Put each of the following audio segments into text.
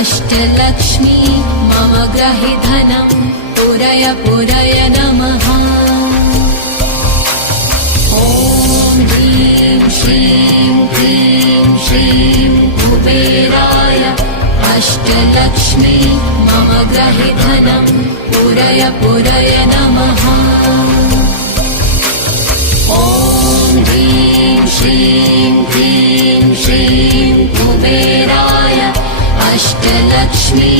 अष्टलक्ष्मी मम ग्रहे धनं पूरय पूरय नमः। ॐ ह्रीं श्रीं क्लीं श्रीं कुबेराय अष्टलक्ष्मी मम ग्रहे धनं पूरय पूरय नमः। ॐ ह्रीं श्रीं क्लीं श्रीं कुबेराय अष्टलक्ष्मी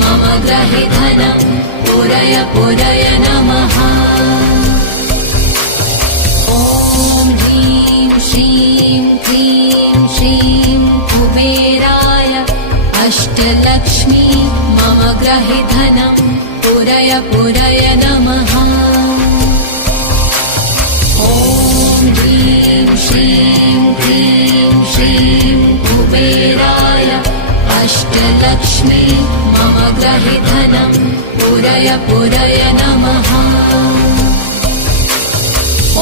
मम ग्रहे धनं पूरय पूरय नमः। ॐ ह्रीं श्रीं क्लीं श्रीं कुबेराय अष्टलक्ष्मी मम ग्रहे धनं पूरय पूरय नमः। ॐ ह्रीं श्रीं क्लीं श्रीं कुबेराय अष्टलक्ष्मी मम ग्रहे धनं पूरय पूरय नमः।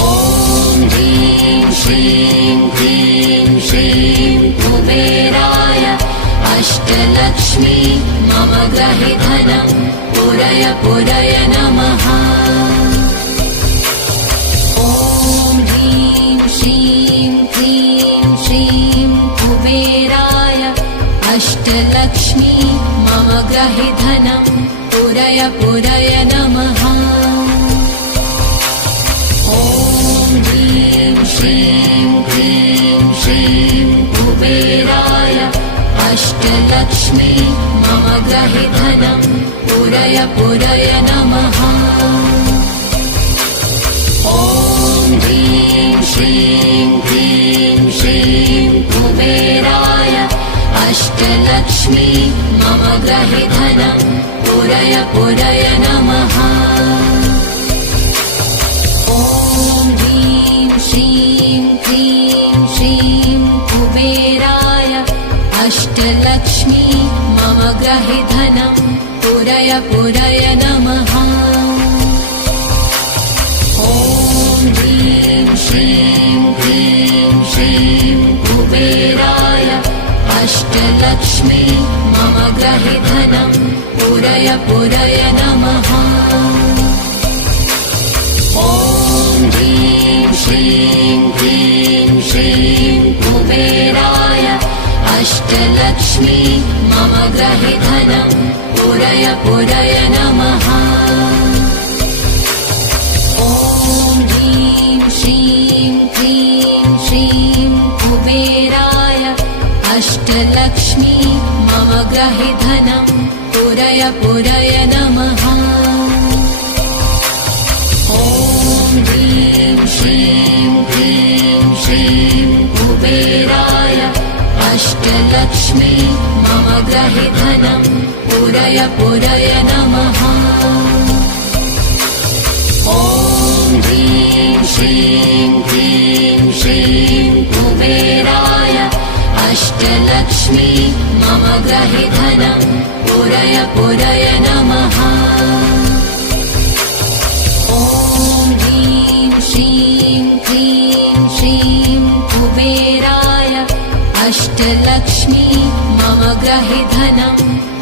ॐ ह्रीं श्रीं क्लीं श्रीं कुबेराय अष्टलक्ष्मी मम ग्रहे धनं पूरय पूरय नमः। ॐ ह्रीं श्रीं क्लीं श्रीं कुबेराय अष्टलक्ष्मी मम ग्रहे धनं पूरय पूरय नमः। ॐ ह्रीं श्रीं क्लीं श्रीं कुबेराय अष्टलक्ष्मी मम ग्रहे धनं पूरय पूरय नमः। ॐ ह्रीं श्रीं क्लीं श्रीं कुबेराय अष्टलक्ष्मी मम ग्रहे धनं पूरय पूरय नमः। ॐ ह्रीं श्रीं क्लीं श्रीं कुबेराय अष्टलक्ष्मी मम ग्रहे धनं पूरय पूरय नमः। ॐ ह्रीं श्रीं क्लीं श्रीं कुबेराय अष्टलक्ष्मी मम ग्रहे धनं पूरय पूरय नमः। ॐ ह्रीं श्रीं क्लीं श्रीं कुबेराय अष्टलक्ष्मी मम ग्रहे धनं पूरय पूरय नमः। ॐ ह्रीं श्रीं क्लीं श्रीं कुबेराय अष्टलक्ष्मी मम ग्रहे धनं पूरय पूरय नमः। ॐ ह्रीं श्रीं क्लीं श्रीं कुबेराय अष्टलक्ष्मी मम ग्रहे धनं पूरय पूरय नमः। ॐ ह्रीं श्रीं क्लीं श्रीं कुबेराय अष्टलक्ष्मी मम ग्रहे धनं पूरय पूरय नमः। ॐ ह्रीं श्रीं क्लीं श्रीं कुबेराय अष्टलक्ष्मी मम ग्रहे धनं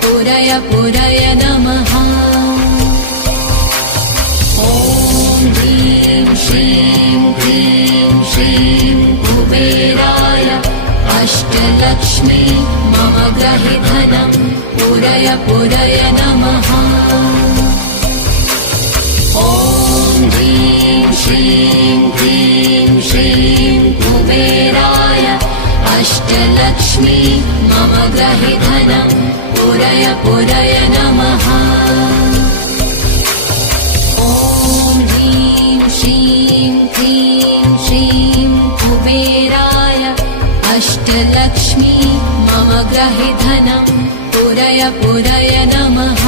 पूरय पूरय नमः। ॐ ह्रीं श्रीं क्लीं श्रीं कुबेराय अष्टलक्ष्मी मम ग्रहे धनं पूरय पूरय नमः। ॐ ह्रीं श्रीं क्लीं श्रीं कुबेराय अष्टलक्ष्मी मम ग्रहे धनं पूरय पूरय नमः। ॐ ह्रीं श्रीं क्लीं श्रीं कुबेराय अष्टलक्ष्मी मम ग्रहे धनं पूरय पूरय नमः।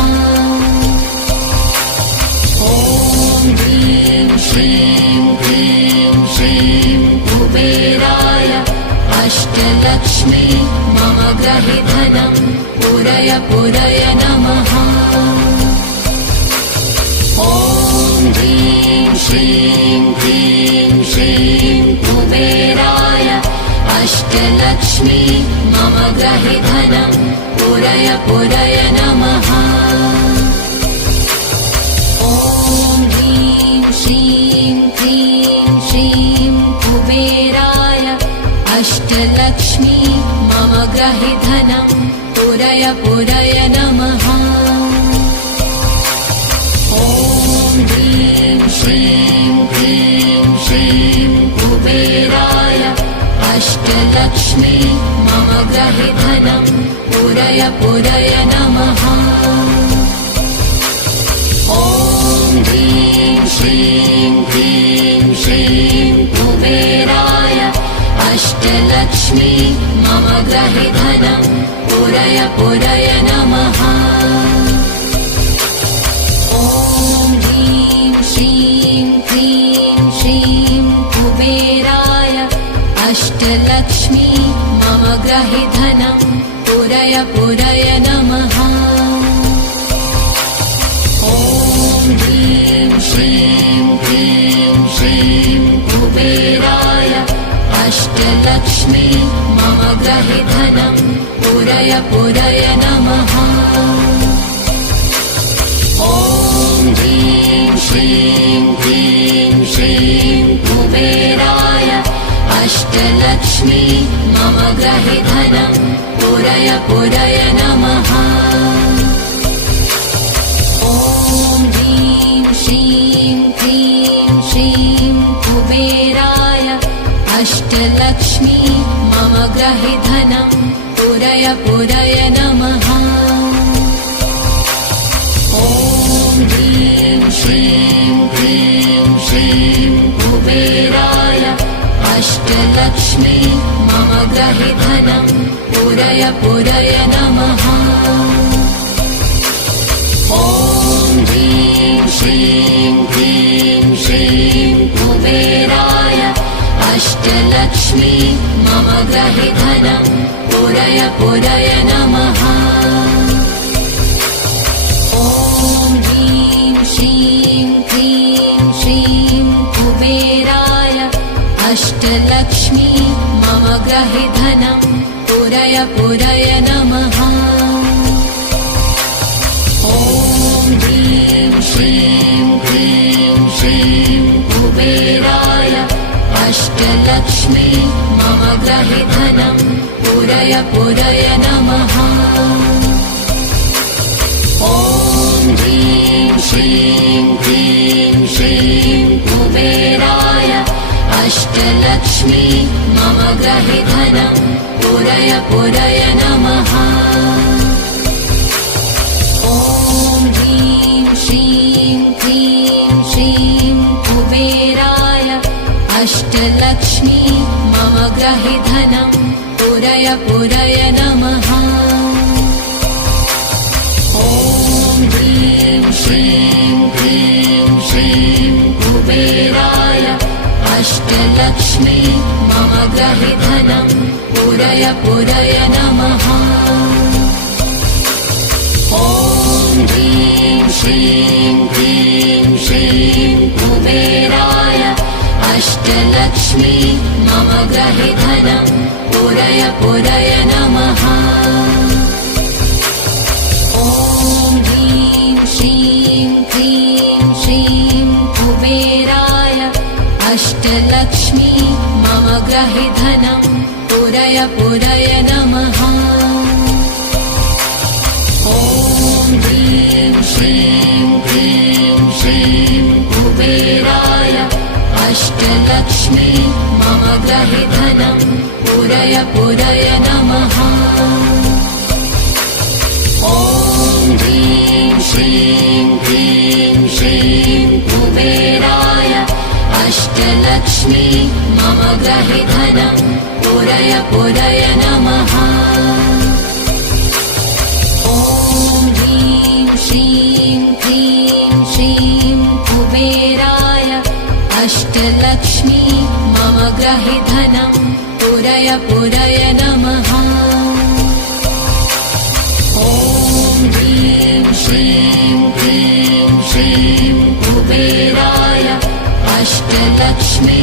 ॐ ह्रीं श्रीं क्लीं श्रीं कुबेराय अष्टलक्ष्मी मम ग्रहे धनं पूरय पूरय नमः। ॐ ह्रीं श्रीं क्लीं श्रीं कुबेराय अष्टलक्ष्मी मम ग्रहे धनं पूरय पूरय पूरय नमः। ॐ ह्रीं श्रीं क्लीं श्रीं कुबेराय अष्टलक्ष्मी मम ग्रहि धनं पूरय पूरय नमः। ॐ ह्रीं श्रीं क्लीं श्रीं कुबेराय अष्टलक्ष्मी मम ग्रहि धनं पूरय पूरय नमः। ॐ ह्रीं श्रीं क्लीं श्रीं कुबेराय अष्टलक्ष्मी मम ग्रहि धनं पूरय पूरय नमः। ॐ ह्रीं श्रीं क्लीं श्रीं कुबेराय अष्टलक्ष्मी मम ग्रहि धनं पूरय पूरय नमः। ॐ ह्रीं श्रीं क्लीं श्रीं कुबेराय अष्टलक्ष्मी मम ग्रहि धनं पूरय पूरय नमः। ॐ ह्रीं श्रीं क्लीं श्रीं कुबेराय अष्टलक्ष्मी मम ग्रहि धनं पूरय पूरय नमः। ॐ ह्रीं श्रीं क्लीं श्रीं कुबेराय अष्टलक्ष्मी मम ग्रहि धनं पूरय पूरय नमः। ॐ ह्रीं श्रीं क्लीं श्रीं कुबेराय अष्टलक्ष्मी मम ग्रहि धनं पूरय पूरय नमः। ॐ ह्रीं श्रीं क्लीं श्रीं कुबेराय अष्टलक्ष्मी मम ग्रहि धनं पूरय पूरय नमः। ॐ ह्रीं श्रीं क्लीं श्रीं कुबेराय अष्टलक्ष्मी मम ग्रहि धनं पूरय पूरय नमः। ॐ ह्रीं श्रीं क्लीं श्रीं कुबेराय अष्टलक्ष्मी मम ग्रहि धनं पूरय पूरय नमः। ॐ ह्रीं श्रीं क्लीं श्रीं कुबेराय अष्टलक्ष्मी मम ग्रहि धनं पूरय पूरय नमः। ॐ ह्रीं श्रीं क्लीं श्रीं कुबेराय अष्टलक्ष्मी मम ग्रहि धनं पूरय पूरय नमः। ॐ ह्रीं श्रीं क्लीं श्रीं कुबेराय अष्टलक्ष्मी मम ग्रहि धनं पूरय पूरय नमः। ॐ ह्रीं श्रीं क्लीं श्रीं कुबेराय अष्टलक्ष्मी मम ग्रहि धनं पूरय पूरय नमः। ॐ ह्रीं श्रीं क्लीं श्रीं कुबेराय अष्टलक्ष्मी मम ग्रहि धनं पूरय पूरय नमः। ॐ ह्रीं श्रीं क्लीं श्रीं कुबेराय अष्टलक्ष्मी मम ग्रहि धनं पूरय पूरय नमः। ॐ ह्रीं श्रीं क्लीं श्रीं कुबेराय अष्टलक्ष्मी मम ग्रहि धनं पूरय पूरय नमः। ॐ ह्रीं श्रीं क्लीं श्रीं कुबेराय अष्टलक्ष्मी मम ग्रहि धनं पूरय पूरय नमः। ॐ ह्रीं श्रीं क्लीं श्रीं कुबेराय अष्टलक्ष्मी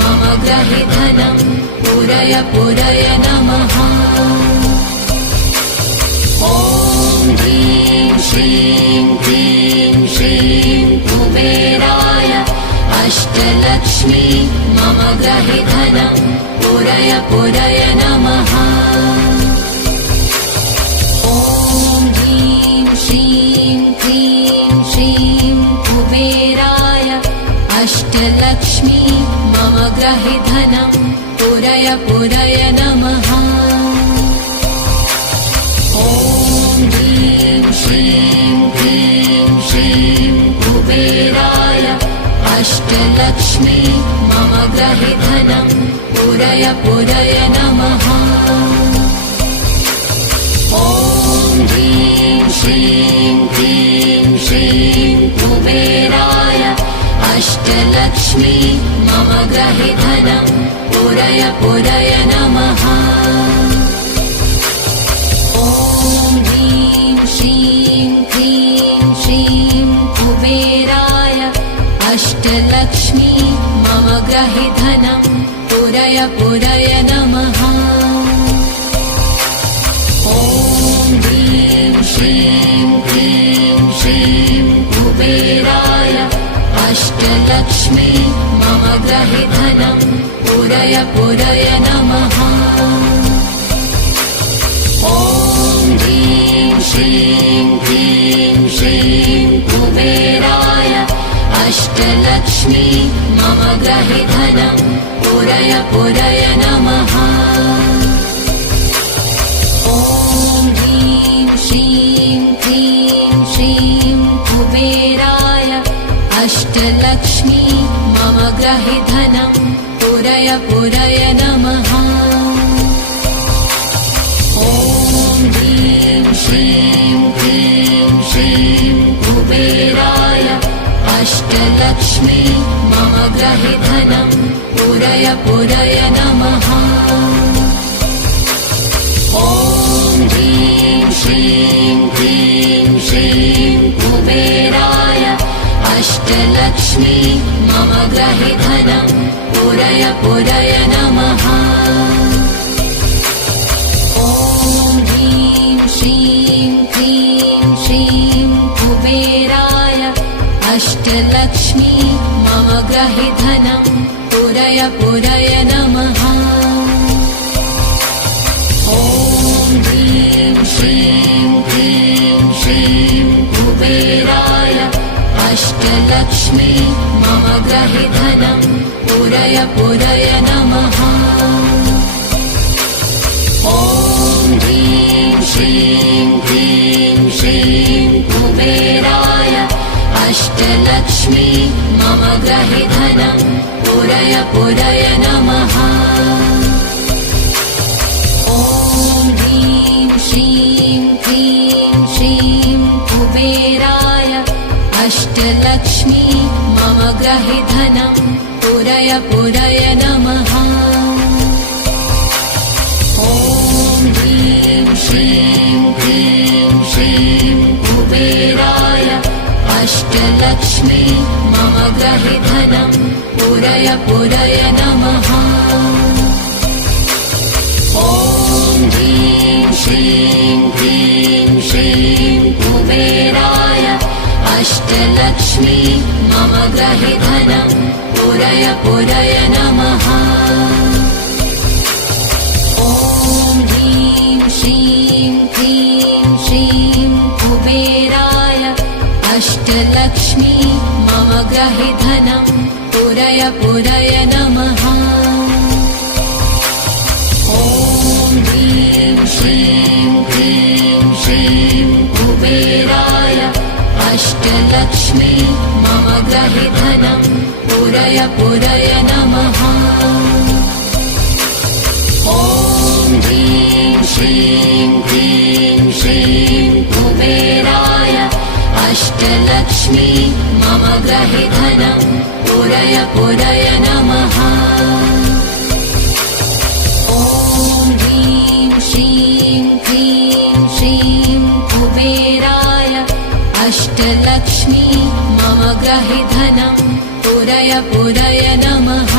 मम ग्रहि धनं पूरय पूरय नमः। ॐ श्रीं क्लीं श्रीं कुबेराय अष्टलक्ष्मी मम गृहे धनं पूरय पूरय नमः। ॐ ह्रीं श्रीं क्लीं श्रीं कुबेराय अष्टलक्ष्मी मम गृहे धनं पूरय पूरय नमः। ॐ ह्रीं श्रीं क्लीं श्रीं कुबेराय अष्टलक्ष्मी मम गृहे धनं पूरय पूरय नमः। ॐ ह्रीं श्रीं क्लीं श्रीं कुबेराय अष्टलक्ष्मी मम गृहे धनं पूरय पूरय नमः। ॐ ह्रीं श्रीं क्लीं श्रीं कुबेराय अष्टलक्ष्मी मम गृहे धनं पूरय पूरय नमः। ॐ ह्रीं श्रीं क्लीं श्रीं कुबेराय अष्टलक्ष्मी मम गृहे धनं पूरय पूरय नमः। ॐ ह्रीं श्रीं क्लीं श्रीं कुबेराय अष्टलक्ष्मी मम गृहे धनं पूरय पूरय नमः। ॐ ह्रीं श्रीं क्लीं श्रीं कुबेराय अष्टलक्ष्मी मम गृहे धनं पूरय पूरय नमः। ॐ ह्रीं श्रीं क्लीं श्रीं कुबेराय अष्टलक्ष्मी मम गृहे धनं पूरय पूरय नमः। ॐ ह्रीं श्रीं क्लीं श्रीं कुबेराय अष्टलक्ष्मी मम गृहे धनं पूरय पूरय नमः। ॐ ह्रीं श्रीं क्लीं श्रीं कुबेराय अष्टलक्ष्मी मम गृहे धनं पूरय पूरय नमः। ॐ ह्रीं श्रीं क्लीं श्रीं कुबेराय अष्टलक्ष्मी मम गृहे धनं पूरय पूरय नमः। ॐ ह्रीं श्रीं क्लीं श्रीं कुबेराय अष्टलक्ष्मी मम गृहे धनं पूरय पूरय नमः। ॐ ह्रीं श्रीं क्लीं श्रीं कुबेराय अष्टलक्ष्मी मम गृहे धनं पूरय पूरय नमः। ॐ ह्रीं श्रीं क्लीं श्रीं कुबेराय अष्टलक्ष्मी मम गृहे धनं पूरय पूरय नमः। ॐ ह्रीं श्रीं क्लीं श्रीं कुबेराय अष्टलक्ष्मी मम गृहे धनं पूरय पूरय नमः। ॐ ह्रीं श्रीं क्लीं श्रीं कुबेराय अष्टलक्ष्मी मम गृहे धनं पूरय पूरय नमः। ॐ ह्रीं श्रीं क्लीं श्रीं कुबेराय अष्टलक्ष्मी मम गृहे धनं पूरय पूरय नमः। ॐ ह्रीं श्रीं क्लीं श्रीं कुबेराय अष्टलक्ष्मी मम गृहे धनं पूरय पूरय नमः। ॐ ह्रीं श्रीं क्लीं श्रीं कुबेराय अष्टलक्ष्मी मम गृहे धनं पूरय पूरय नमः।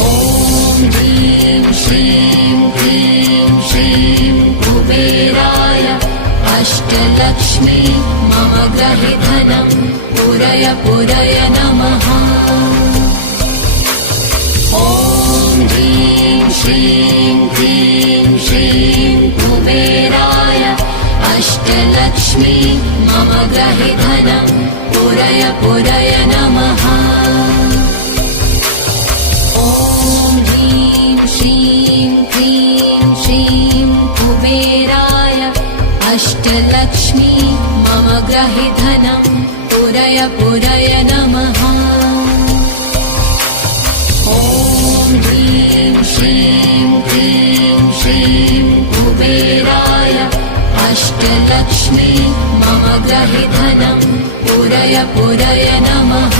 ॐ ह्रीं श्रीं क्लीं श्रीं कुबेराय अष्टलक्ष्मी मम ग्रहे धनं पूरय पूरय नमः। ॐ ह्रीं श्रीं क्लीं श्रीं कुबेराय अष्टलक्ष्मी मम ग्रहे धनं पूरय पूरय नमः। ॐ ह्रीं श्रीं क्लीं श्रीं कुबेराय अष्टलक्ष्मी मम ग्रहे धनं पूरय पूरय नमः। ॐ ह्रीं श्रीं क्लीं श्रीं कुबेराय अष्टलक्ष्मी मम ग्रहे धनं पूरय पूरय नमः।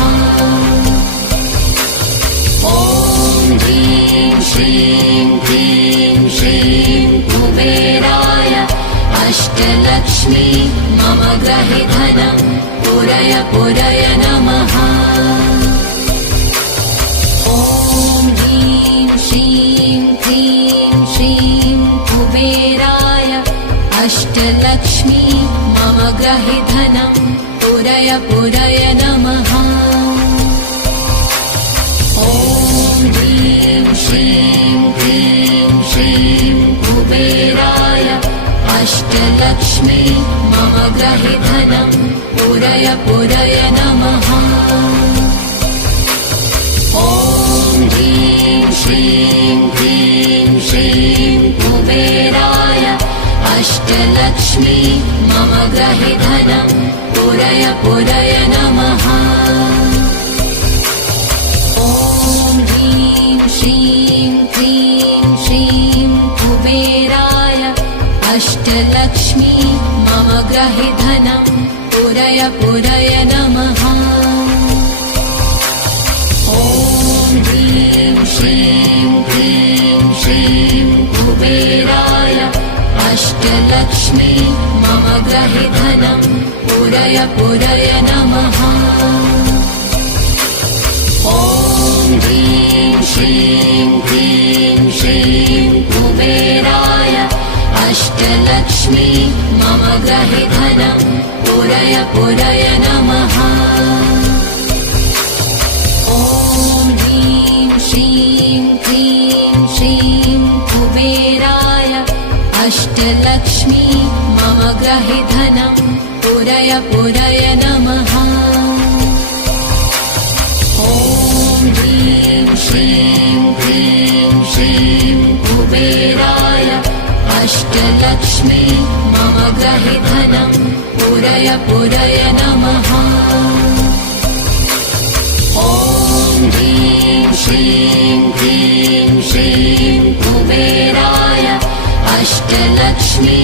ॐ ह्रीं श्रीं क्लीं श्रीं कुबेराय अष्टलक्ष्मी मम ग्रहे धनं पूरय पूरय नमः। ॐ ह्रीं श्रीं क्लीं श्रीं कुबेराय अष्टलक्ष्मी मम ग्रहे धनं पूरय पूरय नमः। ॐ ह्रीं श्रीं क्लीं श्रीं कुबेराय अष्टलक्ष्मी मम ग्रहे धनं पूरय पूरय नमः। ॐ ह्रीं श्रीं क्लीं श्रीं कुबेराय अष्टलक्ष्मी मम ग्रहे धनं पूरय पूरय नमः। ॐ ह्रीं श्रीं क्लीं श्रीं कुबेराय अष्टलक्ष्मी मम ग्रहे धनं पूरय पूरय नमः। ॐ ह्रीं श्रीं क्लीं श्रीं कुबेराय अष्टलक्ष्मी मम ग्रहे धनं पूरय पूरय नमः। ॐ ह्रीं श्रीं क्लीं श्रीं कुबेराय अष्टलक्ष्मी मम ग्रहे धनं पूरय पूरय नमः। ॐ ह्रीं श्रीं क्लीं श्रीं कुबेराय अष्टलक्ष्मी मम ग्रहे धनं पूरय पूरय नमः। ॐ ह्रीं श्रीं क्लीं श्रीं कुबेराय अष्टलक्ष्मी मम ग्रहे धनं पूरय पूरय नमः। ॐ ह्रीं श्रीं क्लीं श्रीं कुबेराय अष्टलक्ष्मी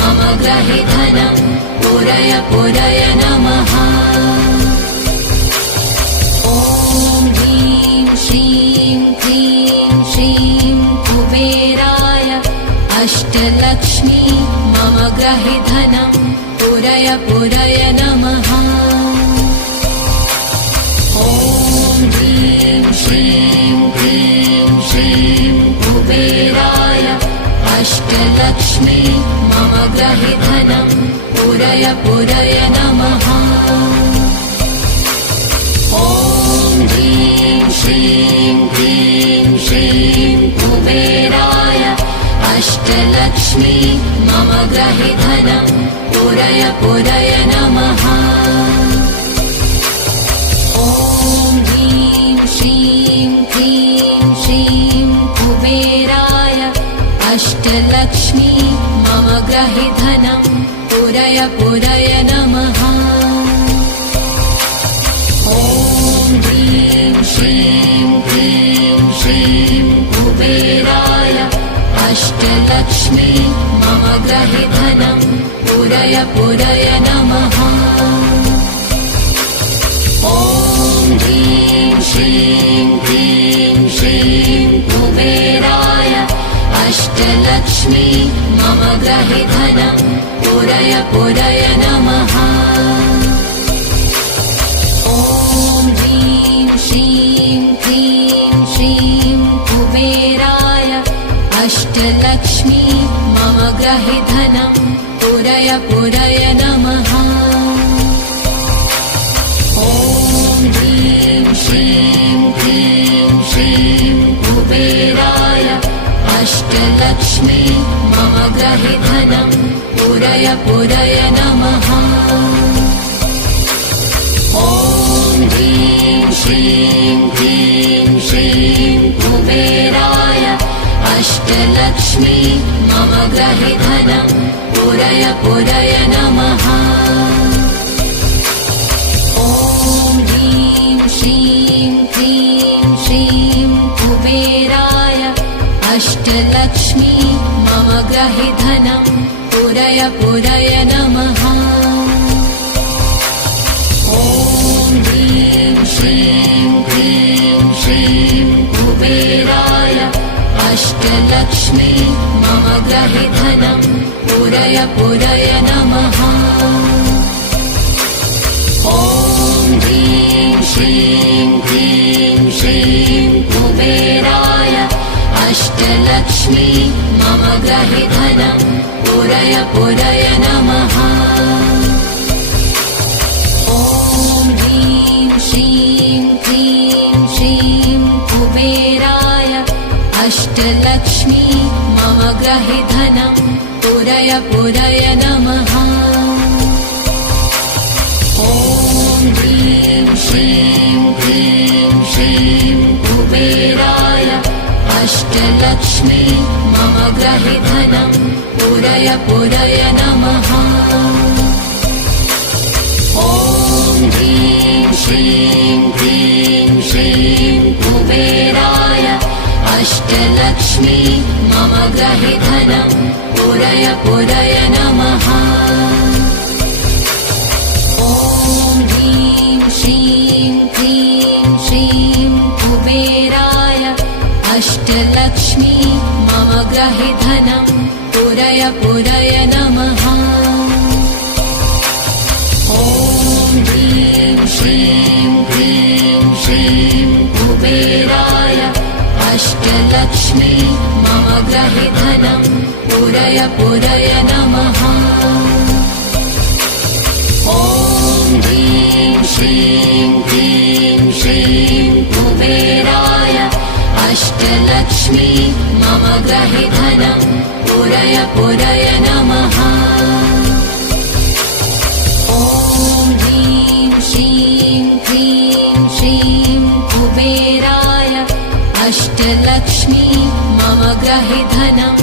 मम ग्रहे धनं पूरय पूरय नमः। ॐ ह्रीं श्रीं क्लीं श्रीं कुबेराय अष्टलक्ष्मी मम ग्रहे धनं पूरय पूरय नमः। ॐ ह्रीं श्रीं क्लीं श्रीं कुबेराय अष्टलक्ष्मी मम ग्रहे धनं पूरय पूरय नमः। ॐ ह्रीं श्रीं क्लीं श्रीं कुबेराय अष्टलक्ष्मी मम ग्रहे धनं पूरय पूरय नमः। ॐ ह्रीं श्रीं क्लीं श्रीं कुबेराय अष्टलक्ष्मी मम ग्रहे धनं पूरय पूरय नमः। ॐ ह्रीं श्रीं क्लीं श्रीं कुबेराय अष्टलक्ष्मी मम ग्रहे धनं पूरय पूरय नमः। ॐ ह्रीं श्रीं क्लीं श्रीं कुबेराय अष्टलक्ष्मी मम ग्रहे धनं पूरय पूरय नमः। ॐ ह्रीं श्रीं क्लीं श्रीं कुबेराय अष्टलक्ष्मी मम ग्रहे धनं पूरय पूरय पूरय नमः। ॐ ह्रीं श्रीं क्लीं श्रीं कुबेराय अष्टलक्ष्मी मम गृहे धनं पूरय पूरय नमः। ॐ ह्रीं श्रीं क्लीं श्रीं कुबेराय अष्टलक्ष्मी मम गृहे धनं पूरय पूरय नमः। ॐ ह्रीं श्रीं क्लीं श्रीं कुबेराय अष्टलक्ष्मी मम गृहे धनं पूरय पूरय नमः। ॐ ह्रीं श्रीं क्लीं श्रीं कुबेराय अष्टलक्ष्मी मम गृहे धनं पूरय पूरय नमः। ॐ ह्रीं श्रीं क्लीं श्रीं कुबेराय अष्टलक्ष्मी मम गृहे धनं पूरय पूरय नमः। ॐ ह्रीं श्रीं क्लीं श्रीं कुबेराय अष्टलक्ष्मी मम गृहे धनं पूरय पूरय नमः। ॐ ह्रीं श्रीं क्लीं श्रीं कुबेराय अष्टलक्ष्मी मम गृहे धनं पूरय पूरय नमः। ॐ ह्रीं श्रीं क्लीं श्रीं कुबेराय अष्टलक्ष्मी मम गृहे धनं पूरय पूरय नमः। ॐ ह्रीं श्रीं क्लीं श्रीं कुबेराय अष्टलक्ष्मी मम गृहे धनं पूरय पूरय नमः। ॐ ह्रीं श्रीं क्लीं श्रीं कुबेराय अष्टलक्ष्मी मम गृहे धनं पूरय पूरय नमः। ॐ ह्रीं श्रीं क्लीं श्रीं कुबेराय अष्टलक्ष्मी मम गृहे धनं पूरय पूरय नमः। ॐ ह्रीं श्रीं क्लीं श्रीं कुबेराय अष्टलक्ष्मी मम गृहे धनं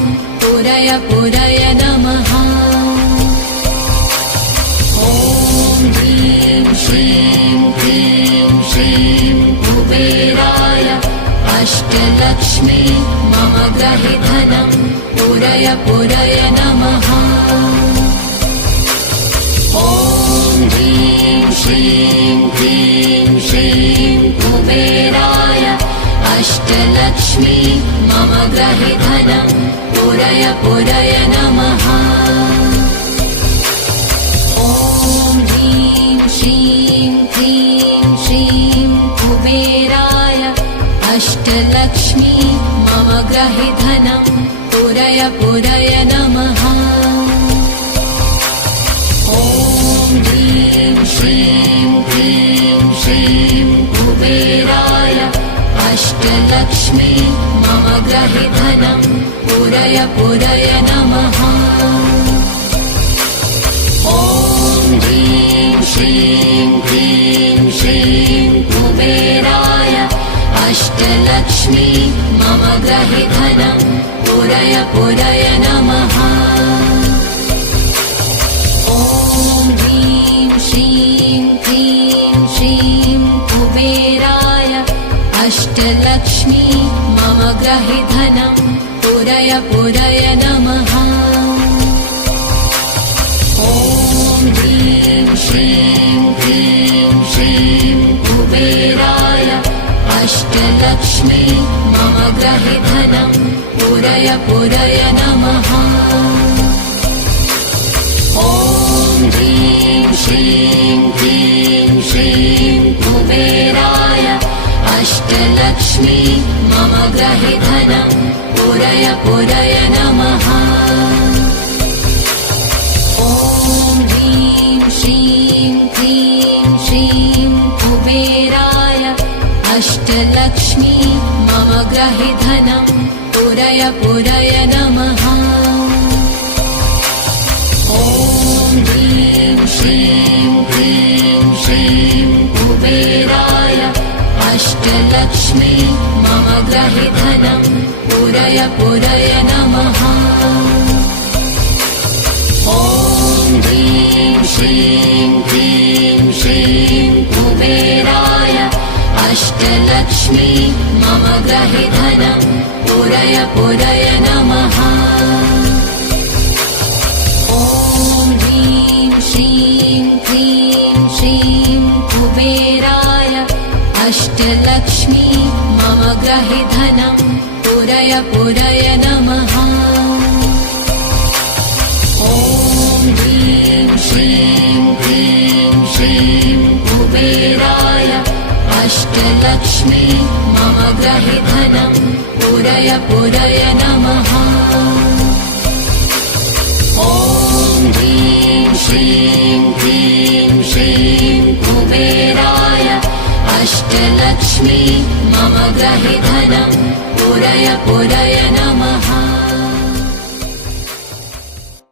पूरय पूरय नमः। ॐ ह्रीं श्रीं क्लीं श्रीं कुबेराय अष्टलक्ष्मी मम गृहे धनं पूरय पूरय नमः। ॐ ह्रीं श्रीं क्लीं श्रीं कुबेराय अष्टलक्ष्मी मम गृहे धनं पूरय पूरय नमः। ॐ ह्रीं श्रीं क्लीं श्रीं कुबेराय अष्टलक्ष्मी मम गृहे धनं पूरय पूरय नमः। ॐ ह्रीं श्रीं क्लीं श्रीं कुबेराय अष्टलक्ष्मी मम गृहे धनं पूरय पूरय नमः। ॐ ह्रीं श्रीं क्लीं श्रीं कुबेराय अष्टलक्ष्मी मम गृहे धनं पूरय पूरय नमः। ॐ ह्रीं श्रीं क्लीं श्रीं कुबेराय अष्टलक्ष्मी मम गृहे धनं पूरय पूरय नमः। ॐ ह्रीं श्रीं क्लीं श्रीं कुबेराय अष्टलक्ष्मी मम गृहे धनं पूरय पूरय नमः। ॐ ह्रीं श्रीं क्लीं श्रीं कुबेराय अष्टलक्ष्मी मम गृहे धनं पूरय पूरय नमः। ॐ अष्टलक्ष्मी मम ग्रहे धनं पूरय पूरय नमः। ॐ ह्रीं श्रीं क्लीं श्रीं कुबेराय अष्टलक्ष्मी मम ग्रहे धनं पूरय पूरय नमः। ॐ ह्रीं श्रीं क्लीं श्रीं कुबेराय अष्टलक्ष्मी मम ग्रहे धनं पूरय पूरय नमः। ॐ ह्रीं श्रीं क्लीं श्रीं कुबेराय अष्टलक्ष्मी मम ग्रहे धनं पूरय पूरय नमः। ॐ ह्रीं श्रीं क्लीं श्रीं कुबेराय अष्टलक्ष्मी मम ग्रहे धनं पूरय पूरय नमः। ॐ ह्रीं श्रीं क्लीं श्रीं कुबेराय अष्टलक्ष्मी मम ग्रहे धनं पूरय पूरय नमः।